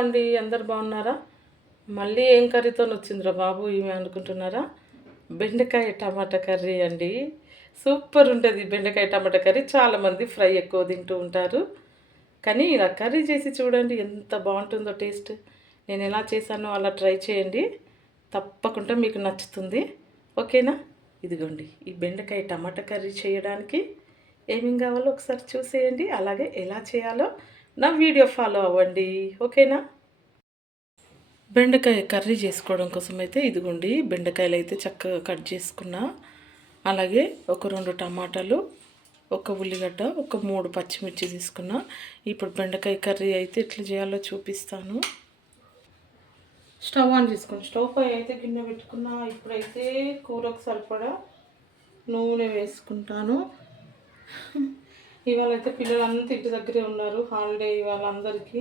అండి, అందరు బాగున్నారా? మళ్ళీ ఏం కర్రీతో వచ్చిందిరా బాబు ఈమె అనుకుంటున్నారా? బెండకాయ టమాటా కర్రీ అండి. సూపర్ ఉంటుంది బెండకాయ టమాటా కర్రీ. చాలామంది ఫ్రై ఎక్కువ తింటూ ఉంటారు, కానీ ఇలా కర్రీ చేసి చూడండి ఎంత బాగుంటుందో టేస్ట్. నేను ఎలా చేశానో అలా ట్రై చేయండి, తప్పకుండా మీకు నచ్చుతుంది. ఓకేనా? ఇదిగోండి, ఈ బెండకాయ టమాటా కర్రీ చేయడానికి ఏమేం కావాలో ఒకసారి చూసేయండి. అలాగే ఎలా చేయాలో నా వీడియో ఫాలో అవ్వండి. ఓకేనా? బెండకాయ కర్రీ చేసుకోవడం కోసం అయితే ఇదిగోండి, బెండకాయలు అయితే చక్కగా కట్ చేసుకున్నా. అలాగే ఒక 2 టమాటాలు, ఒక ఉల్లిగడ్డ, ఒక 3 పచ్చిమిర్చి తీసుకున్నా. ఇప్పుడు బెండకాయ కర్రీ అయితే ఎట్లా చేయాలో చూపిస్తాను. స్టవ్ ఆన్ చేసుకోండి. స్టవ్ పై అయితే గిన్నె పెట్టుకున్నా. ఇప్పుడైతే కూరకు సరిపడా నూనె వేసుకుంటాను. ఇవాళ అయితే పిల్లలంతా ఇంటి దగ్గరే ఉన్నారు, హాలిడే ఇవాళ అందరికీ.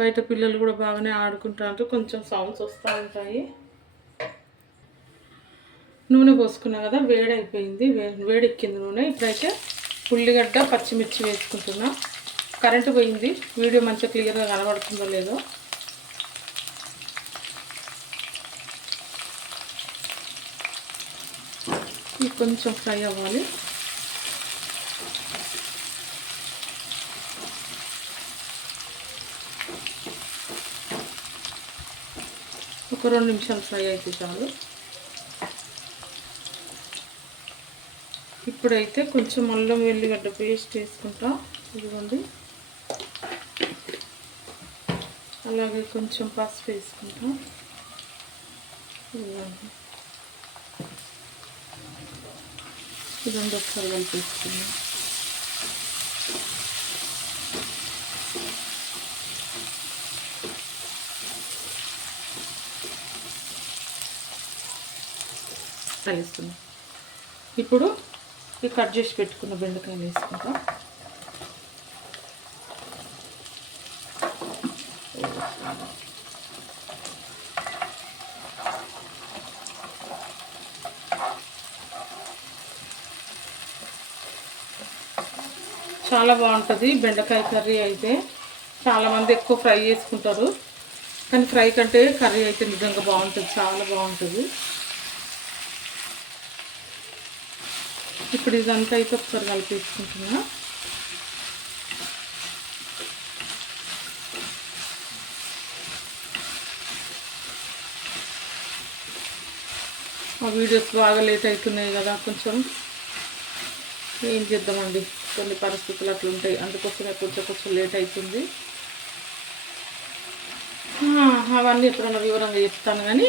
బయట పిల్లలు కూడా బాగానే ఆడుకుంటారు, కొంచెం సౌండ్స్ వస్తూ ఉంటాయి. నూనె పోసుకున్నా కదా, వేడైపోయింది, వేడెక్కింది నూనె. ఇప్పుడైతే ఉల్లిగడ్డ పచ్చిమిర్చి వేసుకుంటున్నా. కరెంటు పోయింది, వీడియో మంచిగా క్లియర్గా కనబడుతుందో లేదో. ఇది కొంచెం ఫ్రై అవ్వాలి. ఒక 2 నిమిషాలు ఫ్రై అయితే చాలు. ఇప్పుడైతే కొంచెం అల్లం వెల్లిగడ్డ పేస్ట్ వేసుకుంటా. ఇదిగోండి, అలాగే కొంచెం పసుపు వేసుకుంటా. ఇదిగోండి, ఇదంతా ఒకసారి కలిపేసుకున్నాం. కలిస్తున్నాం. ఇప్పుడు ఈ కట్ చేసి పెట్టుకున్న బెండకాయలు వేసుకుంటాం. చాలా బాగుంటుంది బెండకాయ కర్రీ అయితే. చాలామంది ఎక్కువ ఫ్రై చేసుకుంటారు, కానీ ఫ్రై కంటే కర్రీ అయితే నిజంగా బాగుంటుంది, చాలా బాగుంటుంది. ఇప్పుడు ఇదంతా అయితే ఒకసారి కలిపేసుకుంటున్నా. మా వీడియోస్ బాగా లేట్ అవుతున్నాయి కదా, కొంచెం ఏం చేద్దామండి, కొన్ని పరిస్థితులు అట్లా ఉంటాయి, అందుకోసమే కొంచెం లేట్ అవుతుంది. అవన్నీ ఎప్పుడన్నా వివరంగా చెప్తాను, కానీ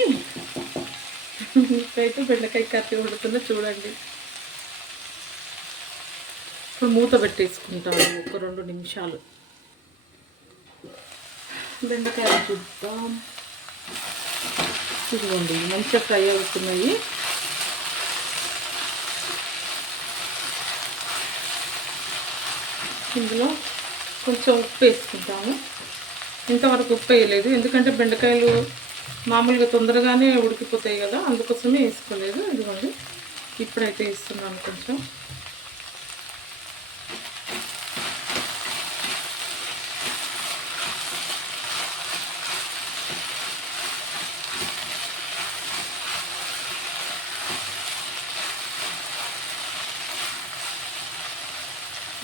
ఇప్పుడైతే బెండకాయ కర్రీ వండుతున్నా చూడండి. ఇప్పుడు మూత పెట్టేసుకుంటాను ఒక 2 నిమిషాలు. బెండకాయలు చూద్దాం. ఇదిగోండి, మంచిగా ఫ్రై అవుతున్నాయి. ఇందులో కొంచెం ఉప్పు వేసుకుంటాము. ఇంతవరకు ఉప్పు వేయలేదు, ఎందుకంటే బెండకాయలు మామూలుగా తొందరగానే ఉడికిపోతాయి కదా, అందుకోసమే వేసుకోలేదు. ఇదిగోండి, ఇప్పుడైతే వేస్తున్నాను కొంచెం.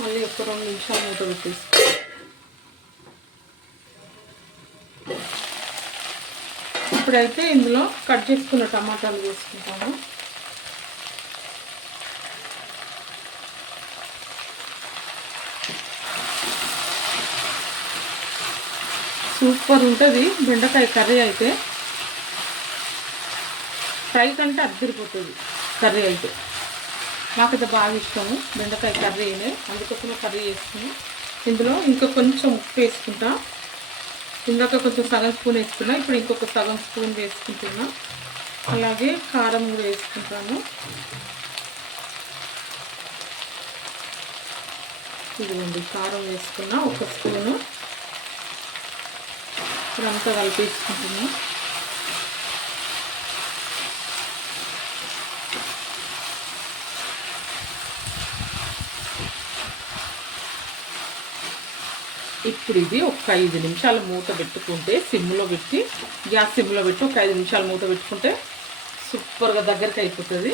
మళ్ళీ ఒక 2 నిమిషాలు మూత పెట్టేసుకో. ఇప్పుడైతే ఇందులో కట్ చేసుకున్న టమాటాలు వేసుకుంటాము. సూపర్ ఉంటుంది బెండకాయ కర్రీ అయితే. ఫ్రై కంటే అద్దరిపోతుంది కర్రీ అయితే. నాకైతే బాగా ఇష్టము బెండకాయ కర్రీనే, అందుకోసమే కర్రీ చేసుకున్నాను. ఇందులో ఇంకా కొంచెం ఉప్పు వేసుకుంటా. ఇందాక కొంచెం సగం స్పూన్ వేసుకున్నా, ఇప్పుడు ఇంకొక సగం స్పూన్ వేసుకుంటున్నా. అలాగే కారం కూడా వేసుకుంటాను. ఇదిగోండి, కారం వేసుకున్నా 1 స్పూను. ఇదంతా కలిపేసుకుంటున్నా. ఇప్పుడు ఇది ఒక 5 నిమిషాలు మూత పెట్టుకుంటే సిమ్లో పెట్టి, గ్యాస్ సిమ్లో పెట్టి ఒక 5 నిమిషాలు మూత పెట్టుకుంటే సూపర్గా దగ్గరికి అయిపోతుంది.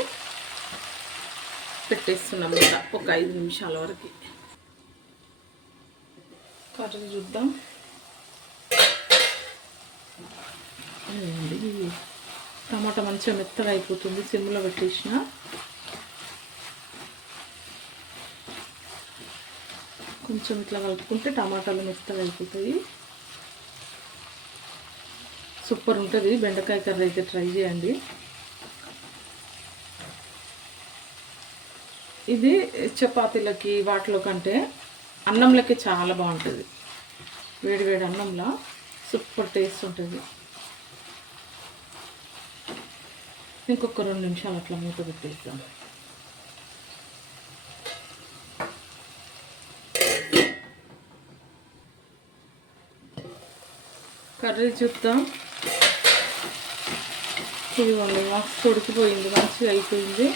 పెట్టేస్తున్నాం మూత ఒక 5 నిమిషాల వరకు. కర్రీ చూద్దాం. టమాటా మంచిగా మెత్తగా అయిపోతుంది సిమ్లో పెట్టేసిన. కొంచెం ఇట్లా కలుపుకుంటే టమాటాలు మెత్తగా అయిపోతాయి. సూపర్ ఉంటుంది బెండకాయ కర్రీ, అయితే ట్రై చేయండి. ఇది చపాతీలకి వాటిలో కంటే అన్నంలోకి చాలా బాగుంటుంది. వేడి వేడి అన్నంలో సూపర్ టేస్ట్ ఉంటుంది. ఇంకొక 2 నిమిషాలు అట్లా మూత పెట్టేద్దాం. కర్రీ చూద్దాం. ఇదిగోండి మస్తు ఉడికిపోయింది, మంచిగా అయిపోయింది.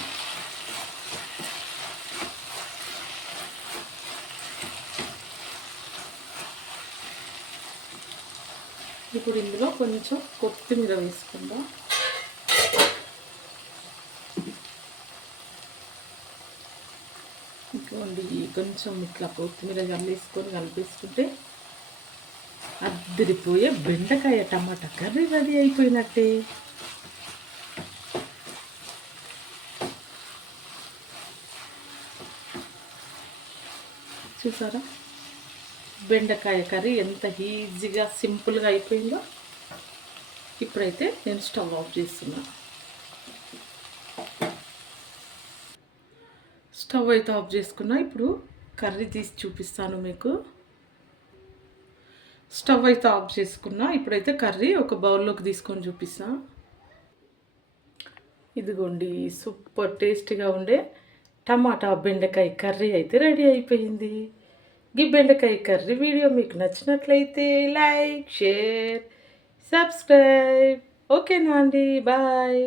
ఇప్పుడు ఇందులో కొంచెం కొత్తిమీర వేసుకుందాం. ఇంకోండి కొంచెం ఇట్లా కొత్తిమీర జల్లేసుకొని కలిపేసుకుంటే అద్దరిపోయే బెండకాయ టమాటా కర్రీ రెడీ అయిపోయినట్టే. చూసారా బెండకాయ కర్రీ ఎంత ఈజీగా సింపుల్గా అయిపోయిందో. ఇప్పుడైతే నేను స్టవ్ ఆఫ్ చేస్తున్నా. స్టవ్ అయితే ఆఫ్ చేసుకున్నా. ఇప్పుడు కర్రీ తీసి చూపిస్తాను మీకు. స్టవ్ అయితే ఆఫ్ చేసుకున్నా. ఇప్పుడైతే కర్రీ ఒక బౌల్లోకి తీసుకొని చూపిస్తా. ఇదిగోండి సూపర్ టేస్టీగా ఉండే టమాటా బెండకాయ కర్రీ అయితే రెడీ అయిపోయింది. ఈ బెండకాయ కర్రీ వీడియో మీకు నచ్చినట్లయితే లైక్, షేర్, సబ్స్క్రైబ్. ఓకేనా అండి, బాయ్.